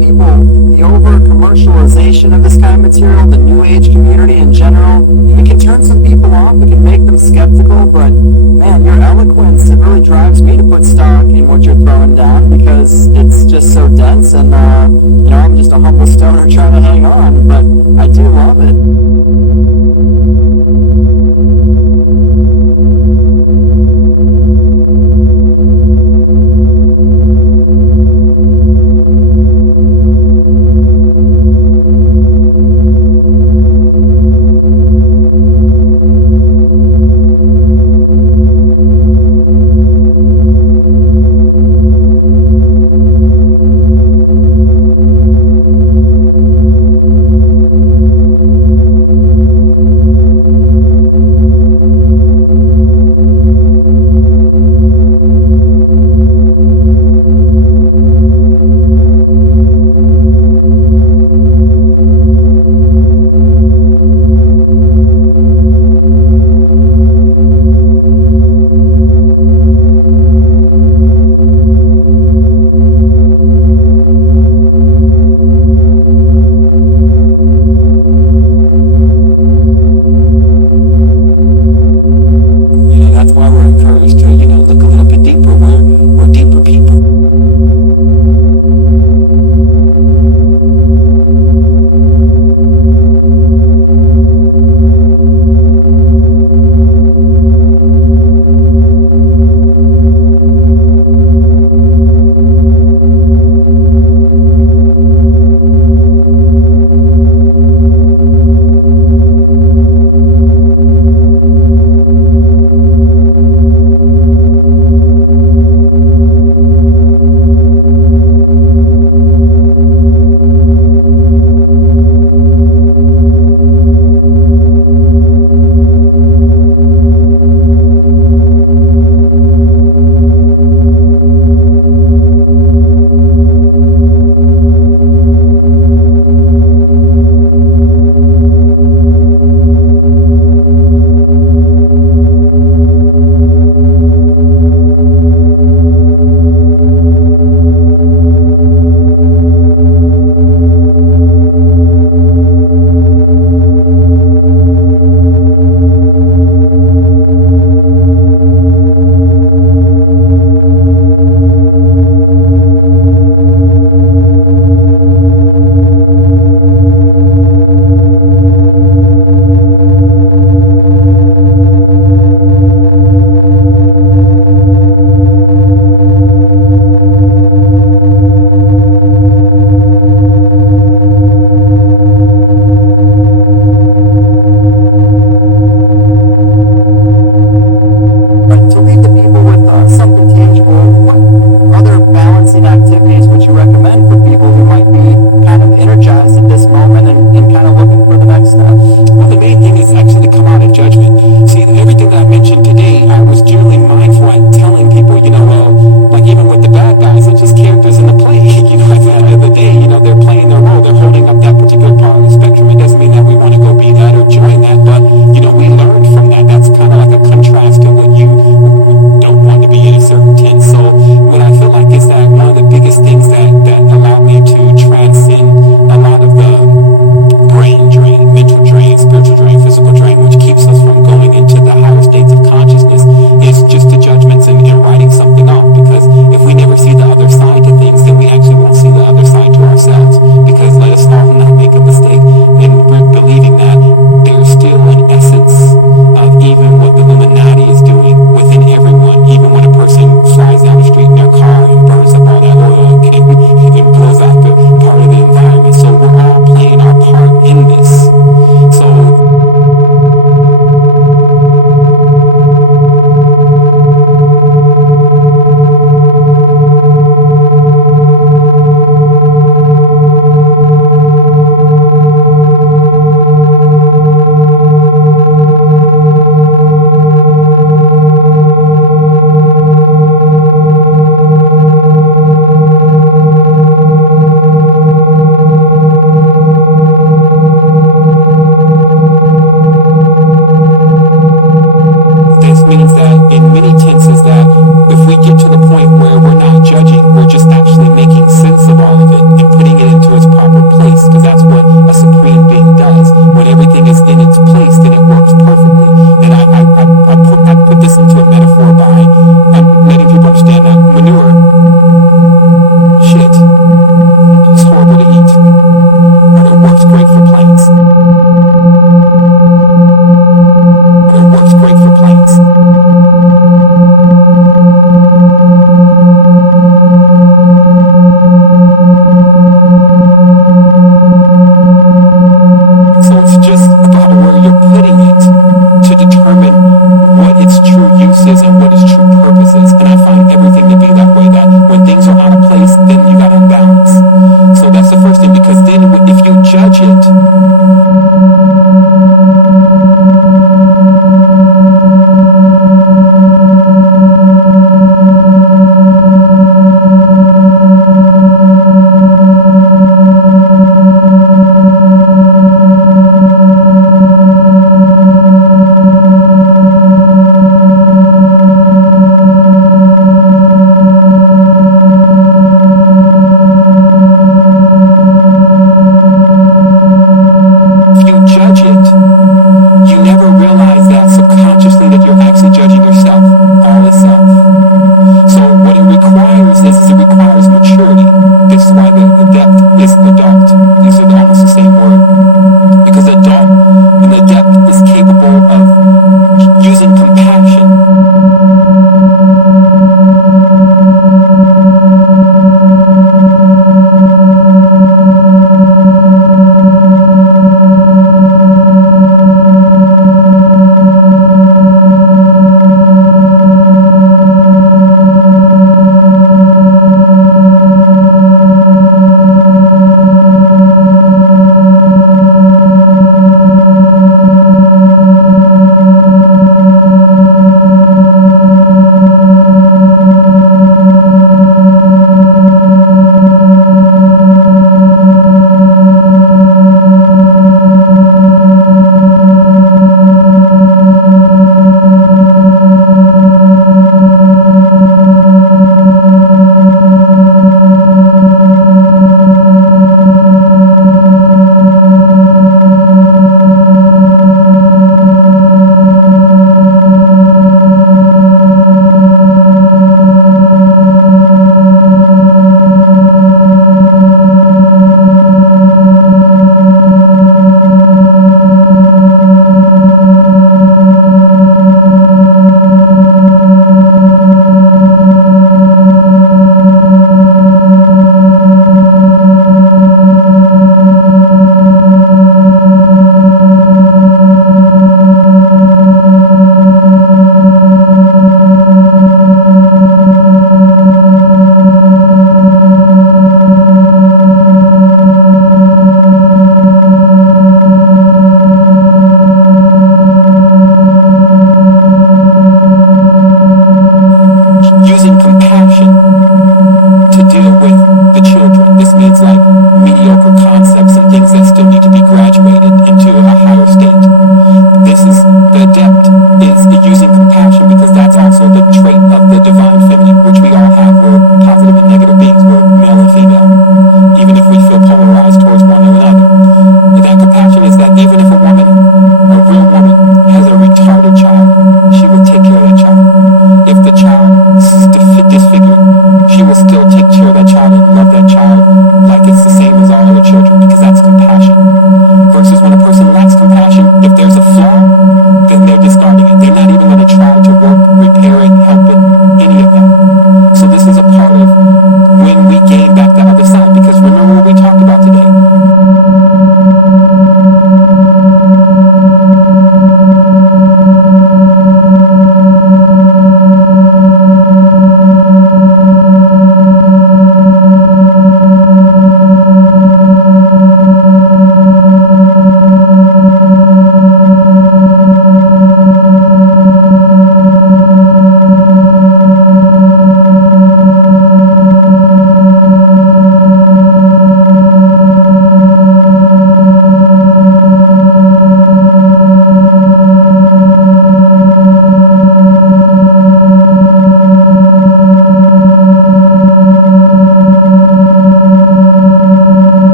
people, the over-commercialization of this kind of material, the New Age community in general, it can turn some people off, it can make them skeptical, but man, your eloquence, it really drives me to put stock in what you're throwing down because it's just so dense, and I'm just a humble stoner trying to hang on, but I do love it. see the other side to things.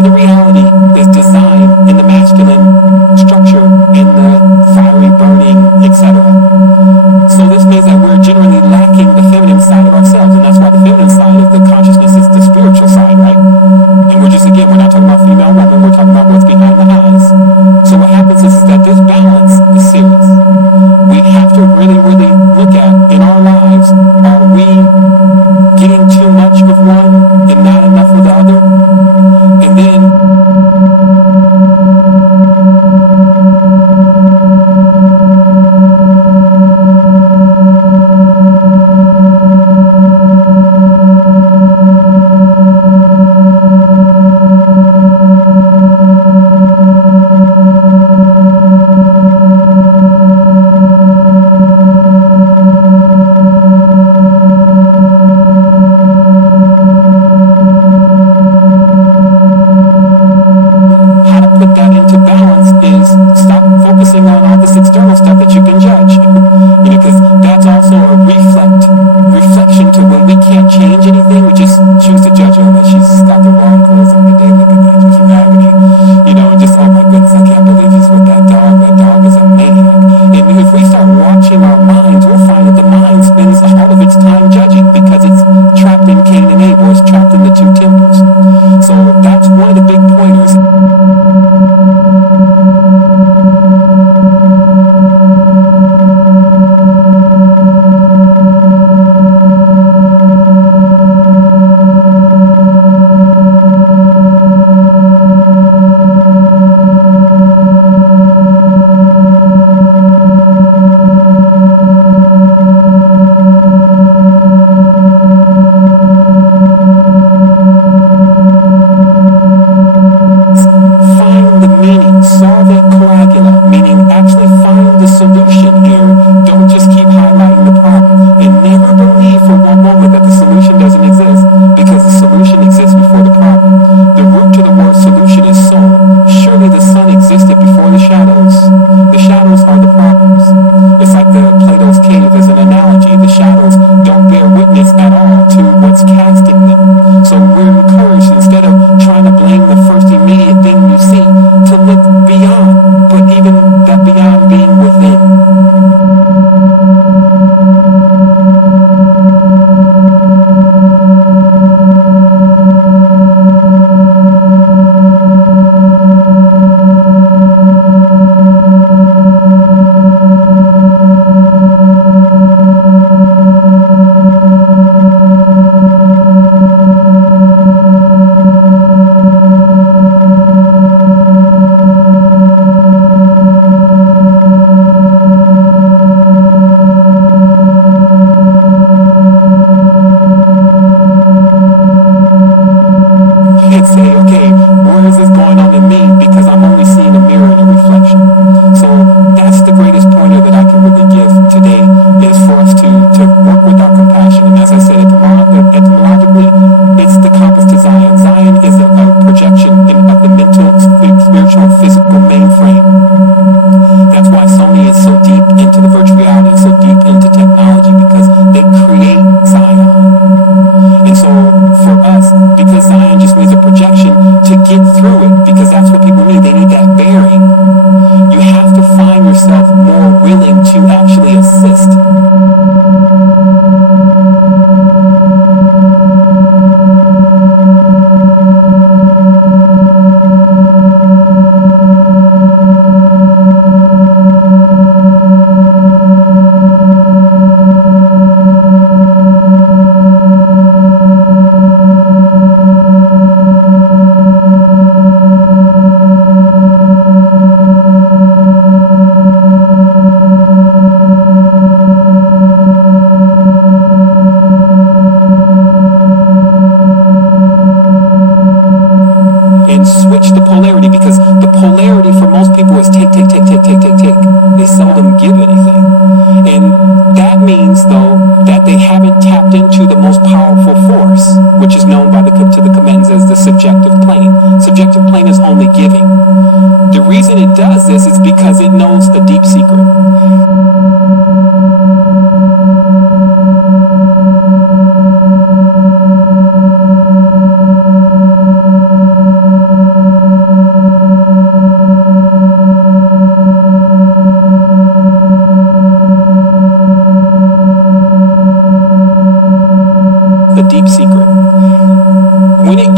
of the reality is designed in the masculine structure, in the fiery burning, etc. So this means that we're generally lacking the feminine side of ourselves, and that's why the feminine side of the consciousness is the spiritual side, right? And we're just, again, we're not talking about female woman, we're talking about what's behind the eyes. So what happens is that this balance is serious. We have to really, really look at, in our lives, are we getting too much of one and not enough of the other? And then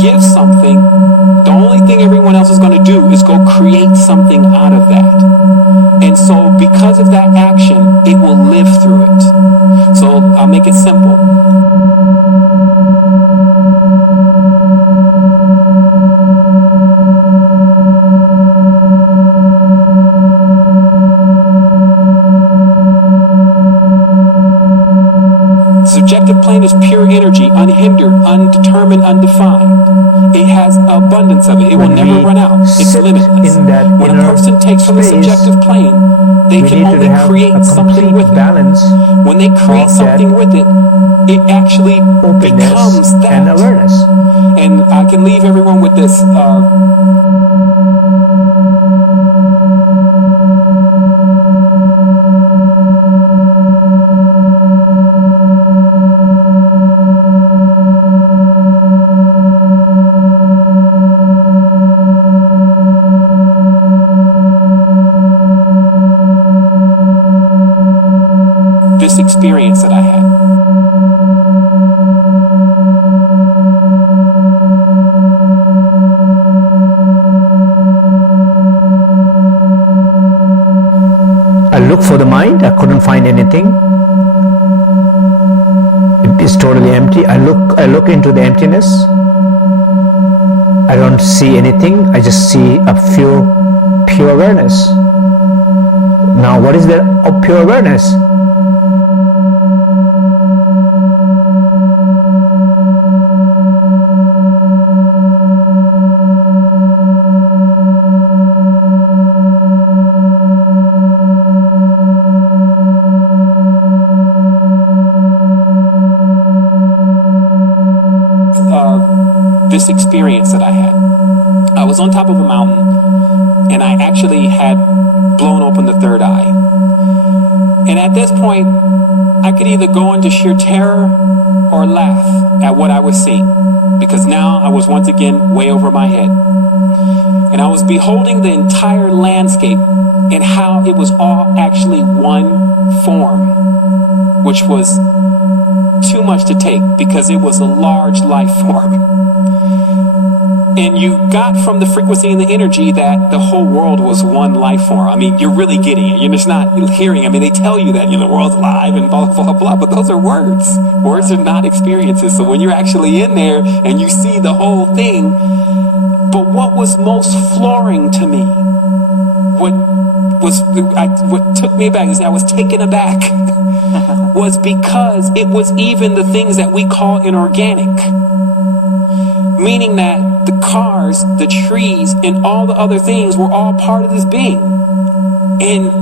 give something, the only thing everyone else is going to do is go create something out of that. And so because of that action, it will live through it. So I'll make it simple. The subjective plane is pure energy, unhindered, undetermined, undefined. It has abundance of it. It will never run out. It's limitless. When a person takes from the subjective plane, they can only create something with it. When they create something with it, it actually becomes that. And awareness. And I can leave everyone with this. This experience that I had. I looked for the mind, I couldn't find anything. It is totally empty. I look into the emptiness. I don't see anything. I just see a pure awareness. Now what is that of pure awareness? This experience that I had. I was on top of a mountain and I actually had blown open the third eye. And at this point, I could either go into sheer terror or laugh at what I was seeing, because now I was once again way over my head. And I was beholding the entire landscape and how it was all actually one form, which was too much to take because it was a large life form. And you got from the frequency and the energy that the whole world was one life form. I mean, you're really getting it. You're just not hearing. I mean, they tell you that, the world's alive and blah, blah, blah, but those are words. Words are not experiences. So when you're actually in there and you see the whole thing, but what was most flooring to me, what took me aback, I was taken aback, was because it was even the things that we call inorganic. Meaning that the cars, the trees, and all the other things were all part of this being. And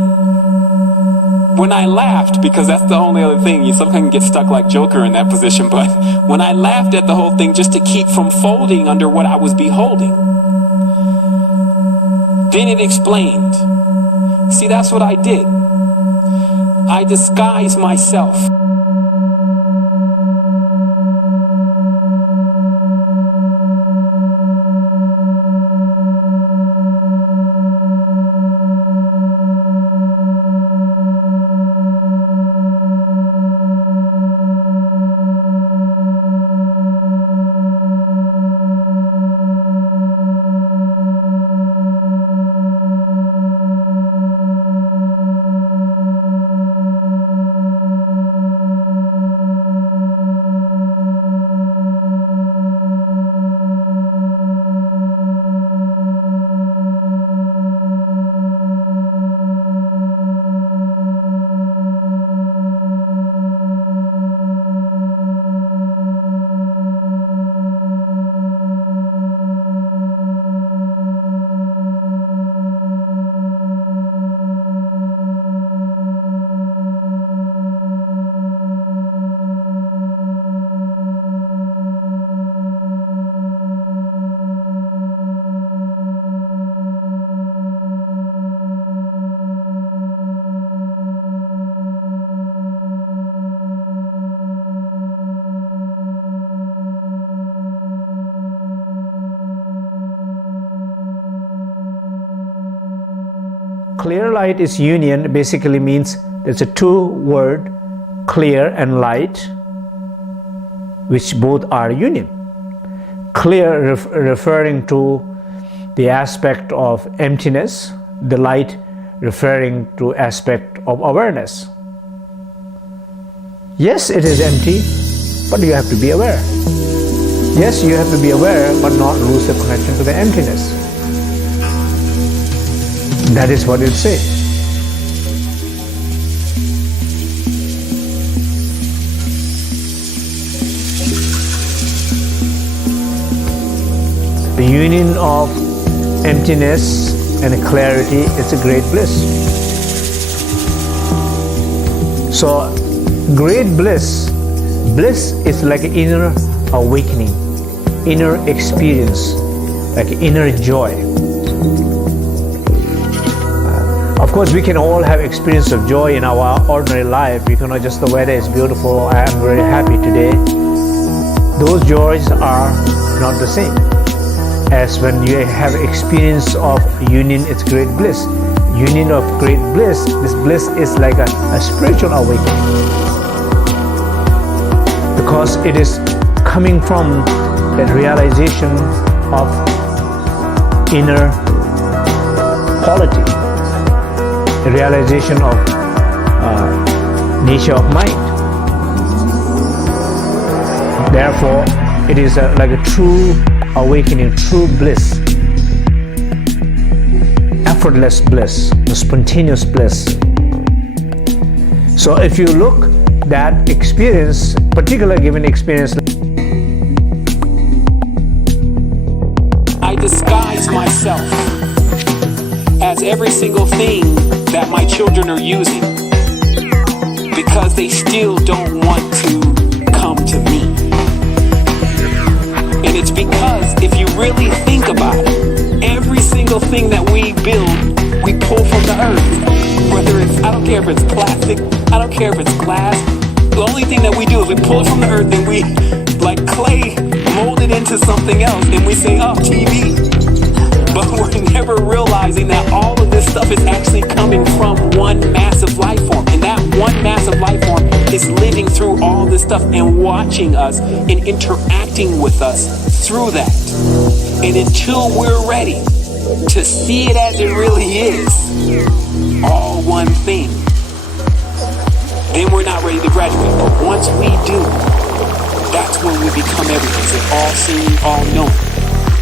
when I laughed, because that's the only other thing, you sometimes can get stuck like Joker in that position, but when I laughed at the whole thing just to keep from folding under what I was beholding, then it explained. See, that's what I did. I disguised myself. Clear light is union, basically means there's a two word, clear and light, which both are union. clear, referring to the aspect of emptiness, the light referring to aspect of awareness. Yes, it is empty, but you have to be aware. Yes, you have to be aware, but not lose the connection to the emptiness. That is what it says. The union of emptiness and clarity is a great bliss. So, great bliss is like an inner awakening, inner experience, like inner joy. Of course, we can all have experience of joy in our ordinary life. You know, just the weather is beautiful. I am very happy today. Those joys are not the same as when you have experience of union. It's great bliss. Union of great bliss. This bliss is like a spiritual awakening, because it is coming from that realization of inner quality, the realization of nature of mind. Therefore, it is like a true awakening, true bliss, effortless bliss, spontaneous bliss. So if you look that experience, particular given experience, I disguise myself as every single thing that my children are using because they still don't want to come to me. And it's because if you really think about it, every single thing that we build, we pull from the earth. Whether it's, I don't care if it's plastic, I don't care if it's glass. The only thing that we do is we pull it from the earth and we, like clay, mold it into something else, and we say, oh, TV. But we're never realizing that all of this stuff is actually coming from one massive life form. And that one massive life form is living through all this stuff and watching us and interacting with us through that. And until we're ready to see it as it really is, all one thing, then we're not ready to graduate. But once we do, that's when we become everything. It's all seeing, all knowing.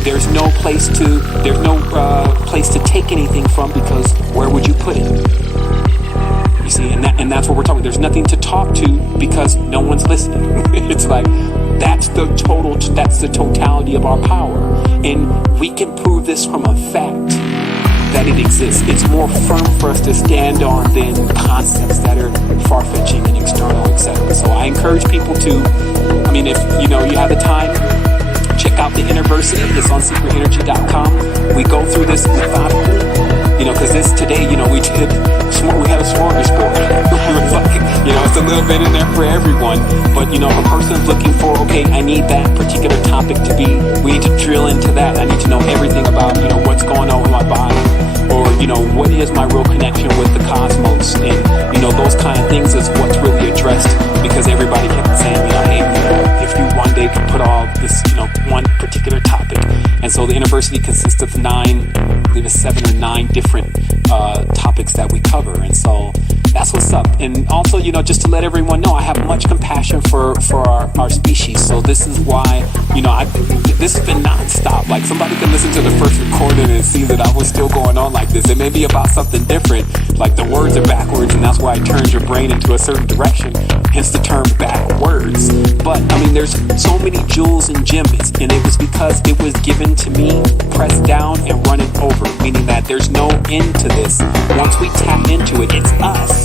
There's no place to take anything from, because where would you put it? You see, and that's what we're talking. There's nothing to talk to because no one's listening. It's like that's the totality of our power, and we can prove this from a fact that it exists. It's more firm for us to stand on than concepts that are far-fetching and external, etc. So I encourage people to, if you have the time, check out the University. It's on secretenergy.com. We go through this methodically, because this today, we had a smorgasbord. It's a little bit in there for everyone. But, if a person's looking for, okay, I need that particular topic to be, we need to drill into that. I need to know everything about, what's going on with my body. Or, what is my real connection with the cosmos? And, those kind of things is what's really addressed, because everybody kept saying, hey, if you one day could put all this, one particular topic. And so the University consists of 9, I believe it's 7 or 9 different topics that we cover. And so that's what's up. And also, just to let everyone know, I have much compassion for our species. So this is why, this has been nonstop. Like, somebody can listen to the first recording and see that I was still going on like this. It may be about something different, like the words are backwards, and that's why it turns your brain into a certain direction, hence the term backwards. But, there's so many jewels and gems, and it was because it was given to me, pressed down and running over, meaning that there's no end to this. Once we tap into it, it's us.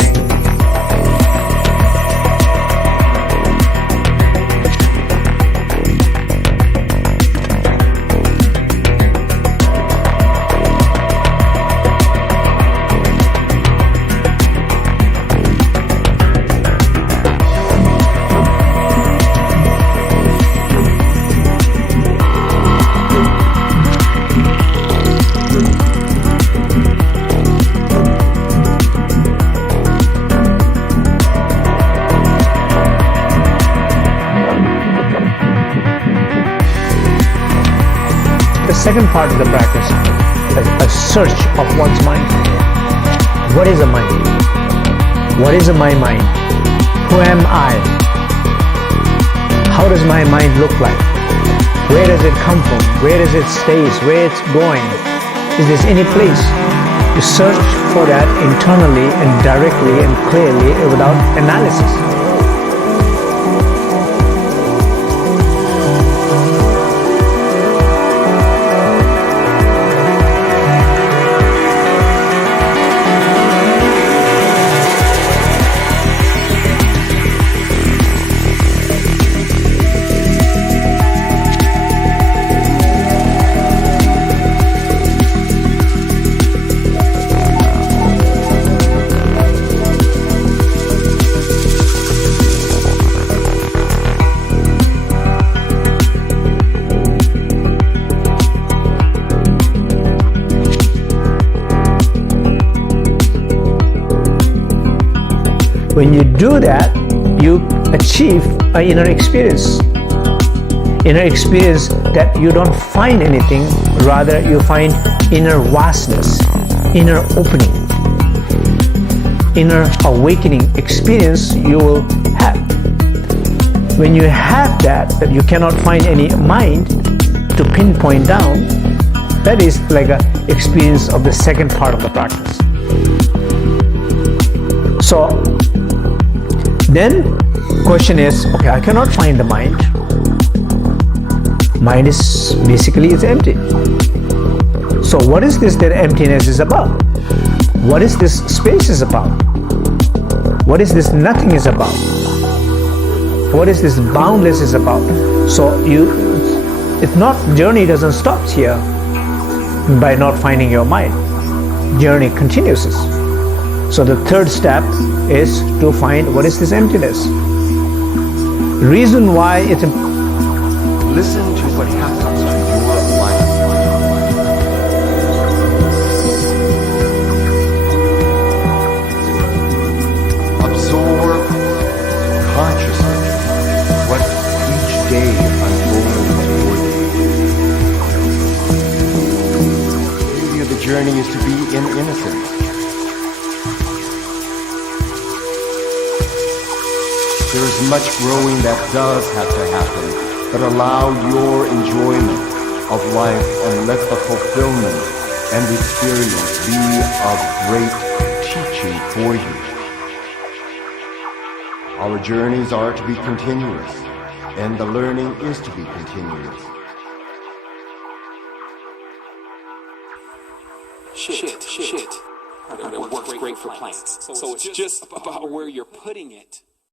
second part of the practice, a search of one's mind. What is a mind? What is my mind? Who am I? How does my mind look like? Where does it come from? Where does it stay? Where it's going? Is there any place? You search for that internally and directly and clearly without analysis. When you do that, you achieve an inner experience. Inner experience that you don't find anything, rather you find inner vastness, inner opening, inner awakening experience you will have. When you have that you cannot find any mind to pinpoint down, that is like an experience of the second part of the practice. So then question is, okay, I cannot find the mind. Mind is basically it's empty. So what is this that emptiness is about? What is this space is about? What is this nothing is about? What is this boundless is about? So it's not, journey doesn't stop here by not finding your mind. Journey continues. So the third step is to find what is this emptiness. Reason why it's listen to what happens to your life. Absorb consciously what each day unfolds for you. The beauty of the journey is to be in innocence. There is much growing that does have to happen, but allow your enjoyment of life and let the fulfillment and the experience be of great teaching for you. Our journeys are to be continuous, and the learning is to be continuous. Shit. That works great for plants. So it's just about where you're putting it.